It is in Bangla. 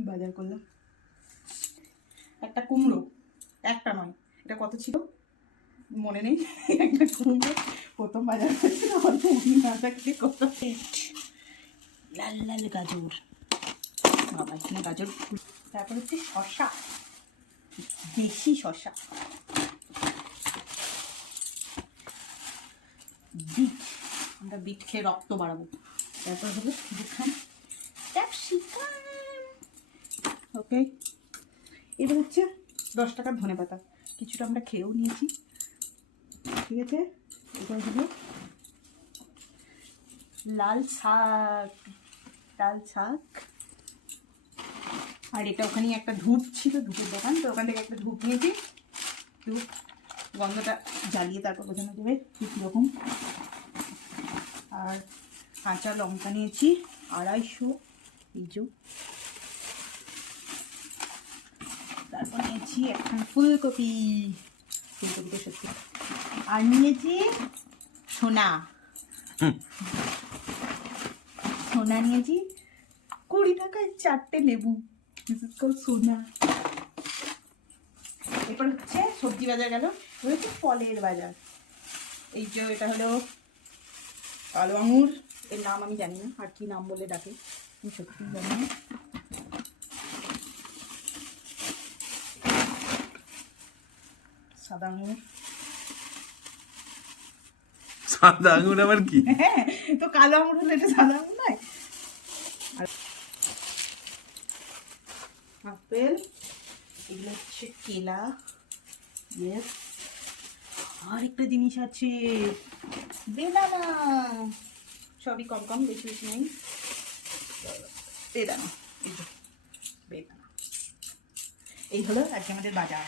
কি বাজার করলাম, একটা কুমড়ো, একটা নয়, এটা কত ছিল মনে নেই, একটা কুমড়ো প্রথম বাজার করছিল, অল্প না থাকলে কত। লাল লাল গাজর, বাবা এখানে গাজর। তারপর হচ্ছে শসা, দেশি শসা, বিট, আমরা বিট খেয়ে রক্ত বাড়াবো। তারপর হলো দুখান ক্যাপসিকাম, ওকে। এবার হচ্ছে 10 টাকার ধনেপাতা, কিছুটা আমরা খেয়েও নিয়েছি, ঠিক আছে। এবার হলো লাল শাক, লাল শাক। আর এটা ওখানে একটা ধূপ ছিল, ধূপের দোকান, তো ওখান থেকে একটা ধূপ নিয়েছি, ধূপ গন্ধটা জ্বালিয়ে তারপর বোঝানো যাবে ঠিক কীরকম। আর কাঁচা লঙ্কা নিয়েছি 250, এই যে। তারপর নিয়েছি একটা ফুলকপি, ফুলকপিটা সত্যি। আর নিয়েছি সোনা, সোনা নিয়েছি 20 টাকায় 4টে লেবু, সোনা। এরপর হচ্ছে সবজি বাজার গেল, এবার হচ্ছে ফলের বাজার। এই যে এটা হলো কালো আঙুর, এর নাম আমি জানি না, আর কি নাম বলে ডাকে আমি সত্যি জানি না। সাদা আঙুর, সাদা আঙুর আবার কি? হ্যাঁ তো কালো আঙুর হলে এটা সাদা আঙুর নয়। আর আপেল, এগুলো হচ্ছে কেলা, ইয়েস। আর একটা জিনিস আছে বেদানা, সবই কম কম, বেশি বেশি নেই। বেদানা, এই যে বেদানা, এই হলো আজকে আমাদের বাজার।